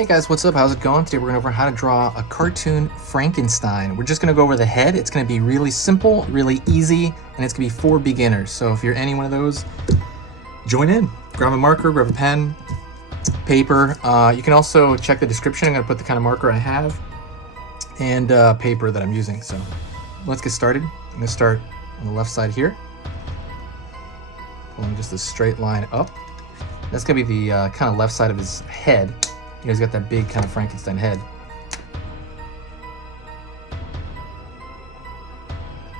Hey guys, what's up? How's it going? Today we're going over how to draw a cartoon Frankenstein. We're just going to go over the head. It's going to be really simple, really easy, and it's going to be for beginners. So if you're any one of those, join in. Grab a marker, grab a pen, paper. You can also check the description. I'm going to put the kind of marker I have and paper that I'm using. So let's get started. I'm going to start on the left side here. Pulling just a straight line up. That's going to be the kind of left side of his head. You know, he's got that big kind of Frankenstein head.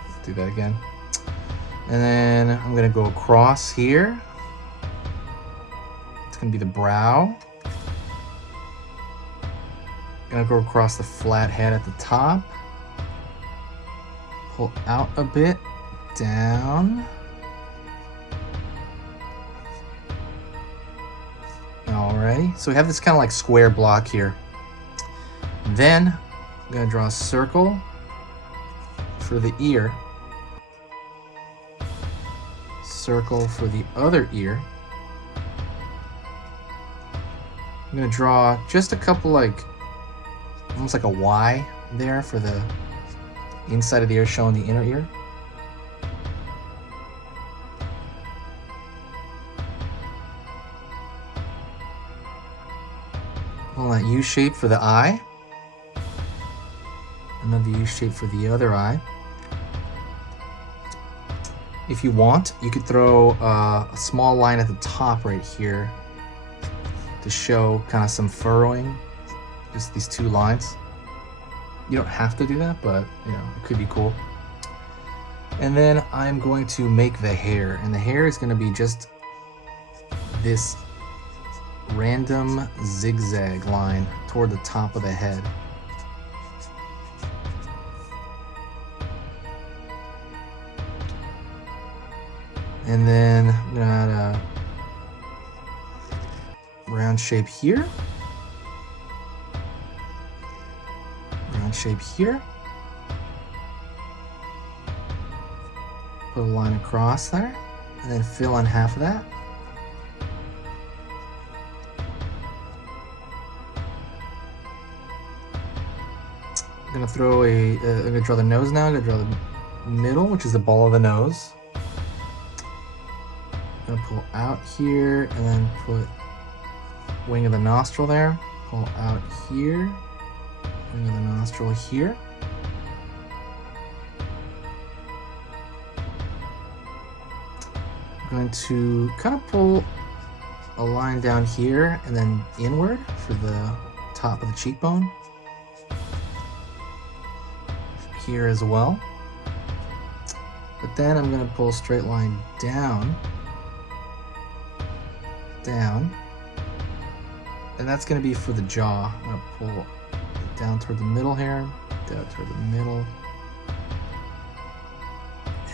Let's do that again. And then I'm gonna go across here. It's gonna be the brow. Gonna go across the flat head at the top. Pull out a bit, down. Alrighty, so we have this kind of like square block here. Then I'm gonna draw a circle for the ear, circle for the other ear. I'm gonna draw just a couple, like almost like a Y there for the inside of the ear showing the inner ear. That U shape for the eye, another U shape for the other eye. If you want, you could throw a small line at the top right here to show kind of some furrowing, just these two lines. You don't have to do that, but you know, it could be cool. And then I'm going to make the hair, and the hair is going to be just this random zigzag line toward the top of the head. And then I'm gonna add a round shape here, round shape here, put a line across there, and then fill in half of that. I'm gonna throw I'm gonna draw the nose now. I'm gonna draw the middle, which is the ball of the nose. I'm gonna pull out here and then put wing of the nostril there. Pull out here, wing of the nostril here. I'm going to kind of pull a line down here and then inward for the top of the cheekbone. Here as well, but then I'm going to pull a straight line down, and that's going to be for the jaw. I'm going to pull down toward the middle here, down toward the middle,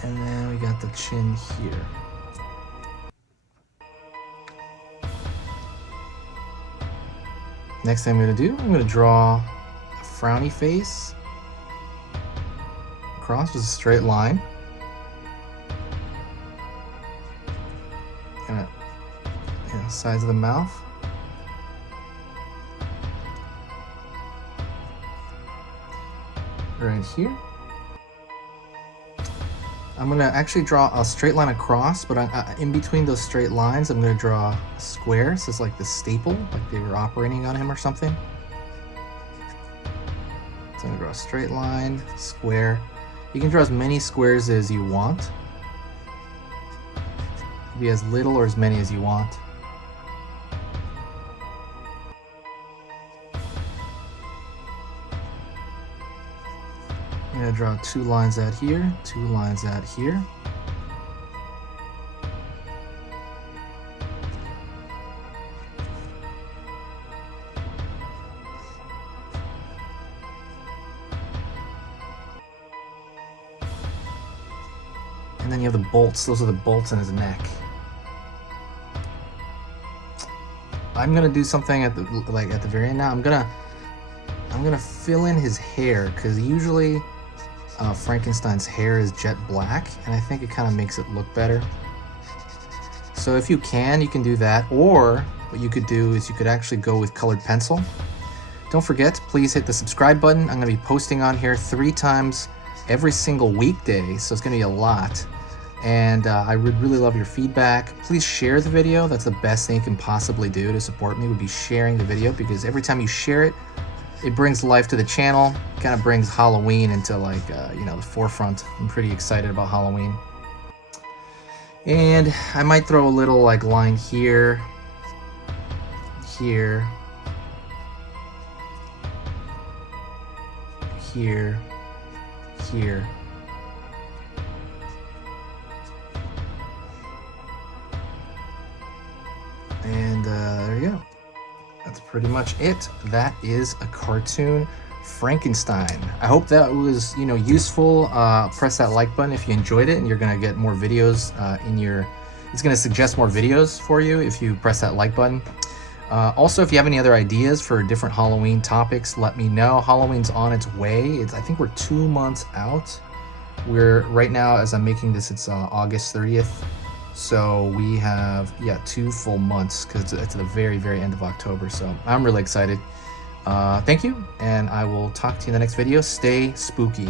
and then we got the chin here. Next thing I'm going to do, I'm going to draw a frowny face. Across just a straight line. Kind of, sides of the mouth. Right here. I'm gonna actually draw a straight line across, but in between those straight lines, I'm gonna draw a square. So it's like the staple, like they were operating on him or something. So I'm gonna draw a straight line, square. You can draw as many squares as you want. Be as little or as many as you want. I'm going to draw two lines out here, two lines out here. And then you have the bolts. Those are the bolts in his neck. I'm gonna do something at the very end now. I'm gonna fill in his hair, because usually Frankenstein's hair is jet black, and I think it kind of makes it look better. So if you can do that, or what you could do is you could actually go with colored pencil Don't forget, please hit the subscribe button. I'm going to be posting on here 3 times every single weekday, so it's going to be a lot. And I would really love your feedback. Please share the video. That's the best thing you can possibly do to support me, would be sharing the video, because every time you share it, it brings life to the channel. Kind of brings Halloween into like, the forefront. I'm pretty excited about Halloween. And I might throw a little like line here, here, here, here. And there you go. That's pretty much it. That is a cartoon Frankenstein. I hope that was, useful. Press that like button if you enjoyed it, and you're gonna get more videos it's gonna suggest more videos for you if you press that like button. Also, if you have any other ideas for different Halloween topics, let me know. Halloween's on its way. I think we're 2 months out. We're right now, as I'm making this, it's August 30th. So we have, 2 full months, because it's the very, very end of October. So I'm really excited. Thank you, and I will talk to you in the next video. Stay spooky.